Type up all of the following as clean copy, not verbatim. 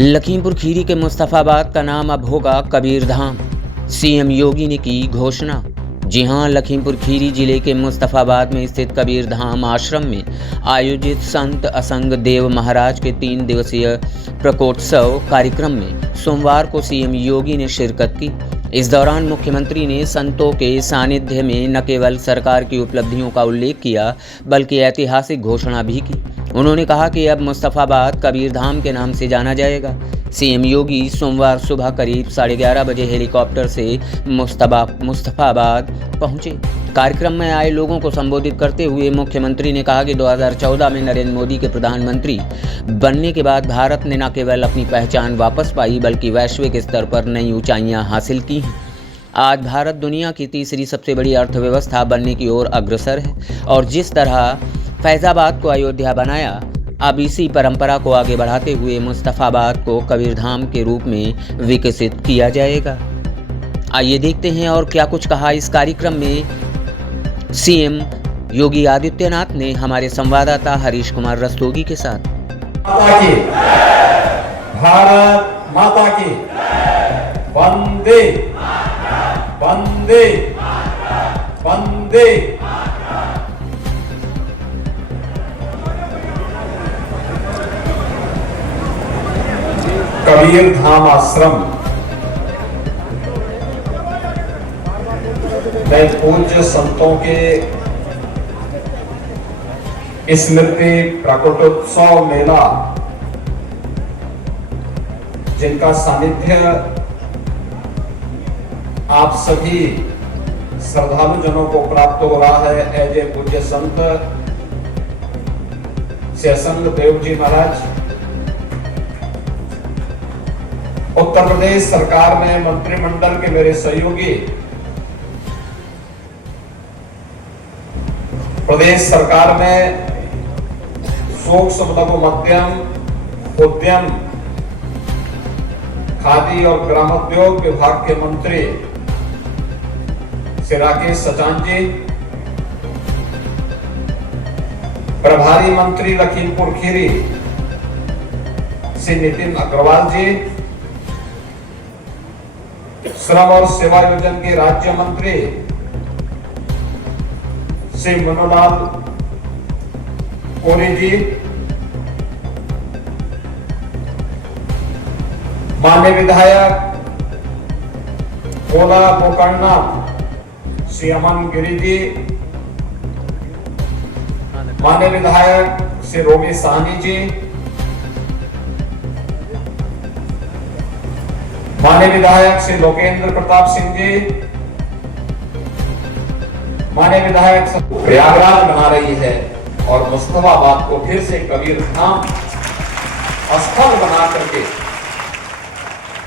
लखीमपुर खीरी के मुस्तफाबाद का नाम अब होगा कबीरधाम। सीएम योगी ने की घोषणा। जी हां, लखीमपुर खीरी जिले के मुस्तफाबाद में स्थित कबीरधाम आश्रम में आयोजित संत असंग देव महाराज के 3 दिवसीय प्रकोत्सव कार्यक्रम में सोमवार को सीएम योगी ने शिरकत की। इस दौरान मुख्यमंत्री ने संतों के सानिध्य में न केवल सरकार की उपलब्धियों का उल्लेख किया बल्कि ऐतिहासिक घोषणा भी की। उन्होंने कहा कि अब मुस्तफाबाद कबीरधाम के नाम से जाना जाएगा। सीएम योगी सोमवार सुबह करीब 11:30 बजे हेलीकॉप्टर से मुस्तफाबाद पहुंचे। कार्यक्रम में आए लोगों को संबोधित करते हुए मुख्यमंत्री ने कहा कि 2014 में नरेंद्र मोदी के प्रधानमंत्री बनने के बाद भारत ने न केवल अपनी पहचान वापस पाई बल्कि वैश्विक स्तर पर नई ऊंचाइयां हासिल की हैं। आज भारत दुनिया की तीसरी सबसे बड़ी अर्थव्यवस्था बनने की ओर अग्रसर है और जिस तरह फैजाबाद को अयोध्या बनाया, अब इसी परंपरा को आगे बढ़ाते हुए मुस्तफाबाद को कबीरधाम के रूप में विकसित किया जाएगा। आइए देखते हैं और क्या कुछ कहा इस कार्यक्रम में सीएम योगी आदित्यनाथ ने हमारे संवाददाता हरीश कुमार रस्तोगी के साथ। माता की, भारत माता की, वंदे वंदे वंदे। कबीरधाम आश्रम में पूज्य संतों के स्मृति प्रकटोत्सव मेला, जिनका सानिध्य आप सभी श्रद्धालु जनों को प्राप्त हो रहा है, एज ए पूज्य संत श्री असंग देव जी महाराज। उत्तर प्रदेश सरकार में मंत्रिमंडल के मेरे सहयोगी, प्रदेश सरकार में सूक्ष्म लघु मध्यम उद्यम खादी और ग्रामोद्योग विभाग के मंत्री श्री राकेश सचान जी, प्रभारी मंत्री लखीमपुर खीरी श्री नितिन अग्रवाल जी, श्रम और सेवा योजन के राज्य मंत्री श्री मनोलाल कोरी जी, माननीय विधायक गोला गोकर्णा श्री अमन गिरी जी, माननीय विधायक श्री रोमी साहनी जी, माननीय विधायक श्री लोकेंद्र प्रताप सिंह जी, माननीय विधायक प्रयागराज बना रही है और मुस्तफाबाद को फिर से कबीरधाम स्थल बना करके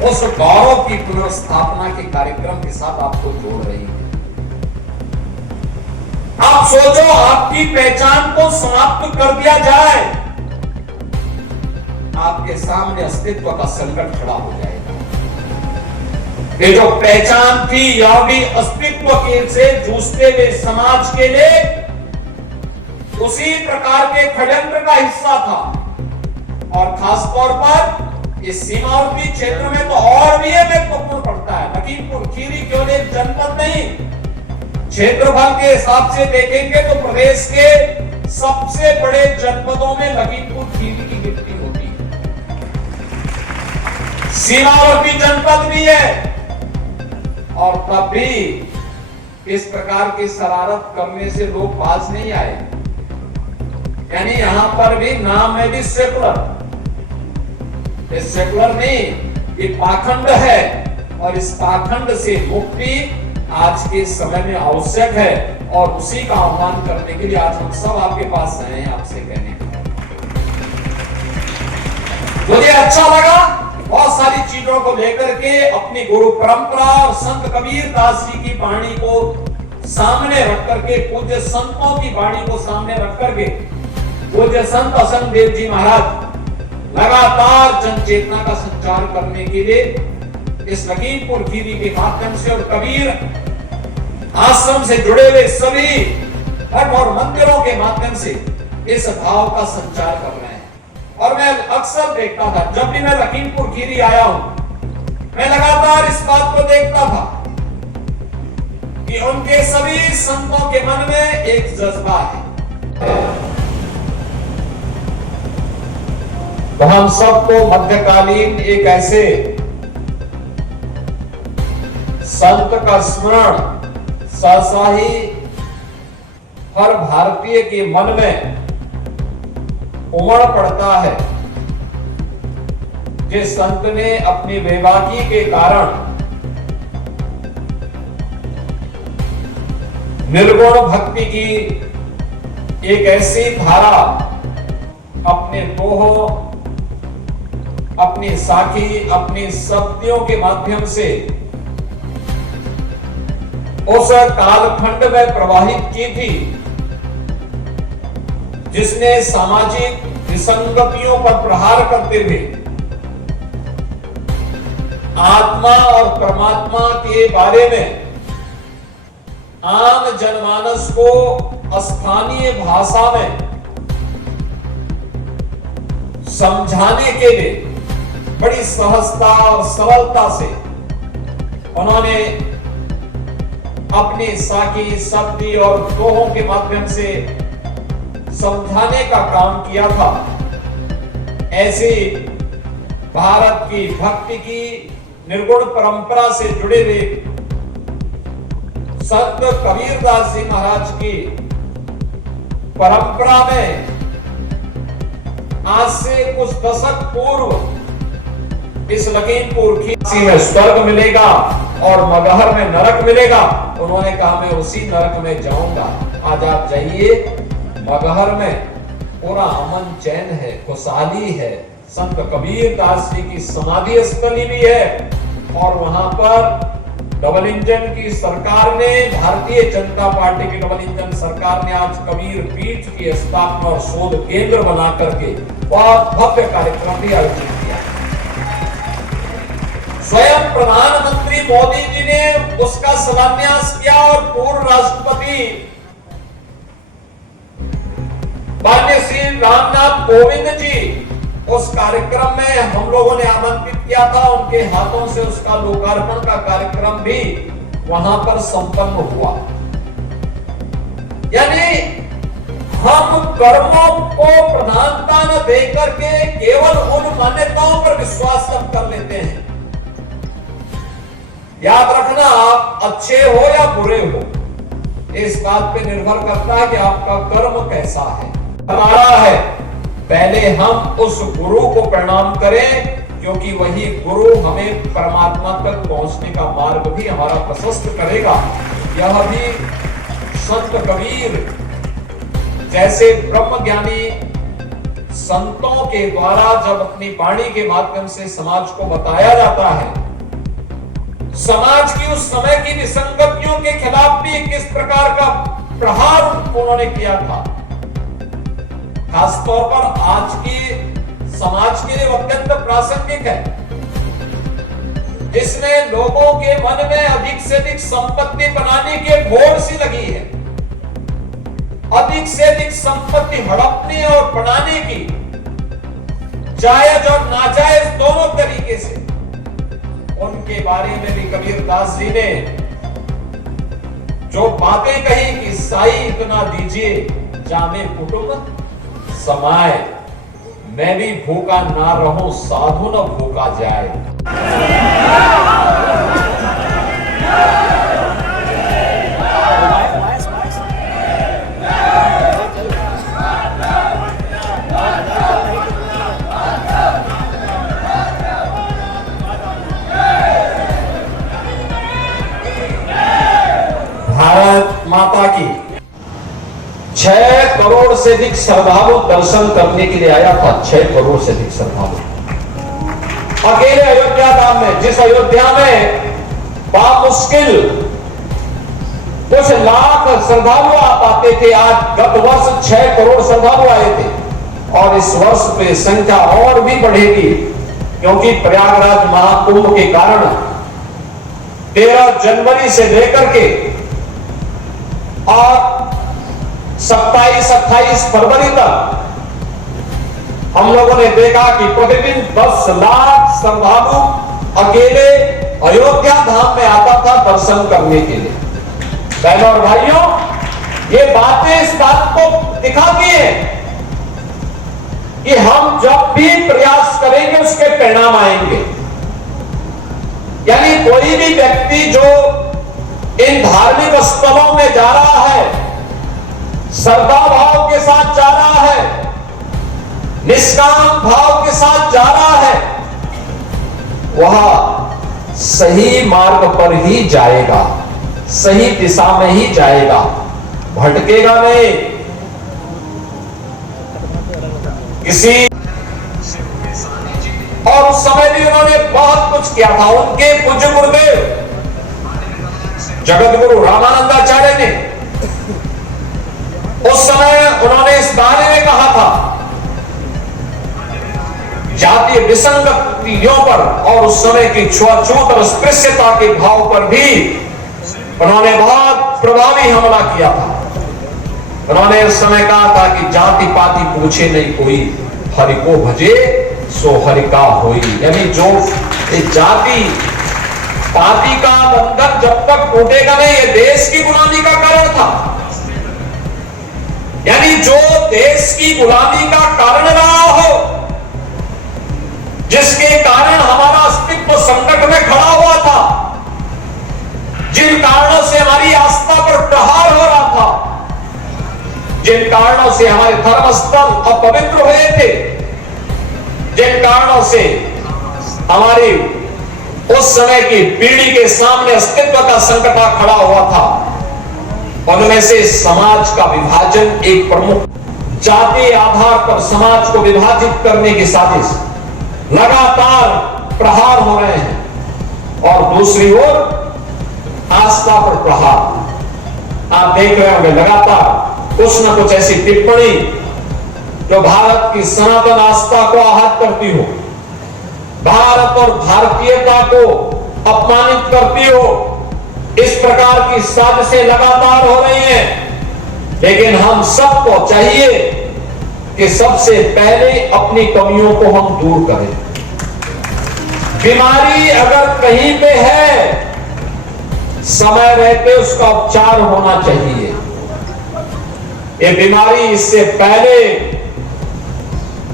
उस गौरव की पुनर्स्थापना के कार्यक्रम के साथ आपको जोड़ रही है। आप सोचो, आपकी पहचान को समाप्त कर दिया जाए, आपके सामने अस्तित्व का संकट खड़ा हो जाएगा। ये जो पहचान थी, यह भी अस्तित्व के से जूझते हुए समाज के लिए उसी प्रकार के षड्यंत्र का हिस्सा था। और खासतौर पर इस सीमावर्ती क्षेत्र में तो और भी महत्वपूर्ण पड़ता है। लखीमपुर खीरी केवल एक जनपद नहीं, क्षेत्रफल के हिसाब से देखेंगे तो प्रदेश के सबसे बड़े जनपदों में लखीमपुर खीरी की गिनती होती है। सीमावर्ती जनपद भी है और तब भी इस प्रकार की शरारत करने से लोग पास नहीं आए। यानी यहां पर भी नाम है भी सेकुलर, ये सेकुलर नहीं, ये पाखंड है और इस पाखंड से मुक्ति आज के समय में आवश्यक है और उसी का आह्वान करने के लिए आज हम सब आपके पास आए हैं, आपसे कहने। मुझे अच्छा लगा बहुत सारी चीजों को लेकर के, अपनी गुरु परंपरा और संत कबीर दास जी की वाणी को सामने रख करके, पूज्य संतों की वाणी को सामने रख करके, पूज्य संत असंग देव जी महाराज लगातार जन चेतना का संचार करने के लिए इस लखीमपुर खीरी के माध्यम से और कबीर आश्रम से जुड़े हुए सभी मठ और मंदिरों के माध्यम से इस भाव का संचार कर रहे हैं। और मैं अक्सर देखता था, जब भी मैं लखीमपुर खीरी आया हूं, मैं लगातार इस बात को देखता था कि उनके सभी संतों के मन में एक जज्बा है। तो हम सबको मध्यकालीन एक ऐसे संत का स्मरण सहसा ही हर भारतीय के मन में उमड़ पड़ता है, जिस संत ने अपनी बेबाकी के कारण निर्गुण भक्ति की एक ऐसी धारा अपने दोहों, अपनी साखी, अपनी शब्दियों के माध्यम से उस कालखंड में प्रवाहित की थी, जिसने सामाजिक विसंगतियों पर प्रहार करते हुए आत्मा और परमात्मा के बारे में आम जनमानस को स्थानीय भाषा में समझाने के लिए बड़ी सहजता और सरलता से उन्होंने अपनी साखी, शब्दी और दोहों के माध्यम से समझाने का काम किया था। ऐसे भारत की भक्ति की निर्गुण परंपरा से जुड़े हुए संत कबीरदास जी महाराज की परंपरा में आज से कुछ दशक पूर्व इस लखीमपुर खीरी में स्वर्ग मिलेगा और मगहर में नरक मिलेगा। उन्होंने कहा मैं उसी नरक में जाऊंगा। आज आप जाइए, मगहर में पूरा अमन चैन है, खुशहाली है। संत कबीरदास जी की समाधि स्थली भी है और वहां पर डबल इंजन की सरकार ने, भारतीय जनता पार्टी की डबल इंजन सरकार ने आज कबीर पीठ की स्थापना और शोध केंद्र बना करके बहुत भव्य कार्यक्रम भी आयोजित किया। स्वयं प्रधानमंत्री मोदी जी ने उसका शिलान्यास किया और पूर्व राष्ट्रपति माननीय श्री रामनाथ कोविंद जी उस कार्यक्रम में हम लोगों ने आमंत्रित किया था। उनके हाथों से उसका लोकार्पण का कार्यक्रम भी वहां पर संपन्न हुआ। यानी हम कर्मों को प्रधानता न देकर के केवल उन मान्यताओं पर विश्वास कर लेते हैं। याद रखना, आप अच्छे हो या बुरे हो, इस बात पे निर्भर करता है कि आपका कर्म कैसा है। हमारा है, पहले हम उस गुरु को प्रणाम करें, क्योंकि वही गुरु हमें परमात्मा तक पहुंचने का मार्ग भी हमारा प्रशस्त करेगा। यह भी संत कबीर जैसे ब्रह्म ज्ञानी संतों के द्वारा जब अपनी वाणी के माध्यम से समाज को बताया जाता है, समाज की उस समय की विसंगतियों के खिलाफ भी किस प्रकार का प्रहार उन्होंने किया था, खासतौर पर आज की समाज के लिए अत्यंत प्रासंगिक है, जिसमें लोगों के मन में अधिक से अधिक संपत्ति बनाने की होड़ सी लगी है, अधिक से अधिक संपत्ति हड़पने और बनाने की, जायज और नाजायज दोनों तरीके से। उनके बारे में भी कबीरदास जी ने जो बातें कही कि साई इतना दीजिए जामे कुटुंब समाए, मैं भी भूखा ना रहूं साधु न भूखा जाए। भारत माता की 6 करोड़ से अधिक श्रद्धालु दर्शन करने के लिए आया था। 6 करोड़ से अधिक श्रद्धालु अकेले अयोध्या धाम में, जिस अयोध्या में बामुश्किल कुछ लाख श्रद्धालु आ पाते थे, आज गत वर्ष 6 करोड़ श्रद्धालु आए थे और इस वर्ष पे संख्या और भी बढ़ेगी, क्योंकि प्रयागराज महाकुंभ के कारण 13 जनवरी से लेकर के और 27-28 फरवरी तक हम लोगों ने देखा कि प्रतिदिन 10 लाख श्रद्धालु अकेले अयोध्या धाम में आता था दर्शन करने के लिए। बहनों और भाइयों, ये बातें इस बात को दिखाती हैं कि हम जब भी प्रयास करेंगे उसके परिणाम आएंगे। यानी कोई भी व्यक्ति जो इन धार्मिक स्थलों में जा रहा है, श्रद्धा भाव के साथ जा रहा है, निष्काम भाव के साथ जा रहा है, वह सही मार्ग पर ही जाएगा, सही दिशा में ही जाएगा, भटकेगा नहीं। किसी और उस समय भी उन्होंने बहुत कुछ किया था। उनके पूज्य गुरुदेव जगत गुरु रामानंदाचार्य ने उस समय उन्होंने इस बारे में कहा था, जातीय विसंगतियों पर और उस समय की छुआछूत और अस्पृश्यता के भाव पर भी उन्होंने बहुत प्रभावी हमला किया था। उन्होंने उस समय कहा था कि जाति पाति पूछे नहीं कोई, हरि को भजे सो हरि का होई। यानी जो जाति पाति का बंधन जब तक टूटेगा नहीं, ये देश की गुलामी का कारण था। यानी जो देश की गुलामी का कारण रहा हो, जिसके कारण हमारा अस्तित्व संकट में खड़ा हुआ था, जिन कारणों से हमारी आस्था पर प्रहार हो रहा था, जिन कारणों से हमारे धर्मस्थल अपवित्र हुए थे, जिन कारणों से हमारी उस समय की पीढ़ी के सामने अस्तित्व का संकट खड़ा हुआ था, उनमें से समाज का विभाजन एक प्रमुख जाति आधार पर समाज को विभाजित करने की साजिश, लगातार प्रहार हो रहे हैं। और दूसरी ओर आस्था पर प्रहार। आप देख रहे होंगे लगातार कुछ न कुछ ऐसी टिप्पणी जो भारत की सनातन आस्था को आहत करती हो, भारत और भारतीयता को अपमानित करती हो, इस प्रकार की साजिशें लगातार हो रही हैं। लेकिन हम सबको चाहिए कि सबसे पहले अपनी कमियों को हम दूर करें। बीमारी अगर कहीं पे है, समय रहते उसका उपचार होना चाहिए। ये बीमारी इससे पहले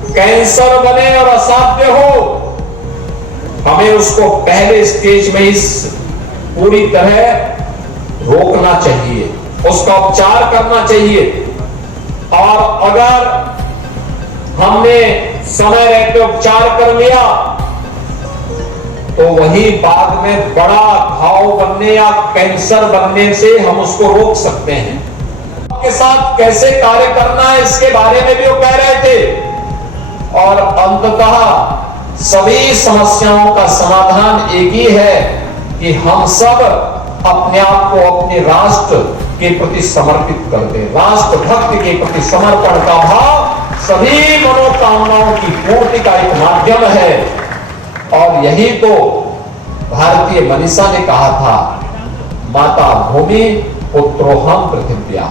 कैंसर बने और असाध्य हो, हमें उसको पहले स्टेज में इस पूरी तरह रोकना चाहिए, उसका उपचार करना चाहिए। और अगर हमने समय रहते उपचार कर लिया तो वही बाद में बड़ा घाव बनने या कैंसर बनने से हम उसको रोक सकते हैं। आपके साथ कैसे कार्य करना है इसके बारे में भी वो कह रहे थे। और अंततः सभी समस्याओं का समाधान एक ही है कि हम सब अपने आप को अपने राष्ट्र के प्रति समर्पित कर दें। राष्ट्र भक्ति के प्रति समर्पण का भाव सभी मनोकामनाओं की पूर्ति का एक माध्यम है। और यही तो भारतीय मनीषा ने कहा था, माता भूमि पुत्रोहम पृथिव्या।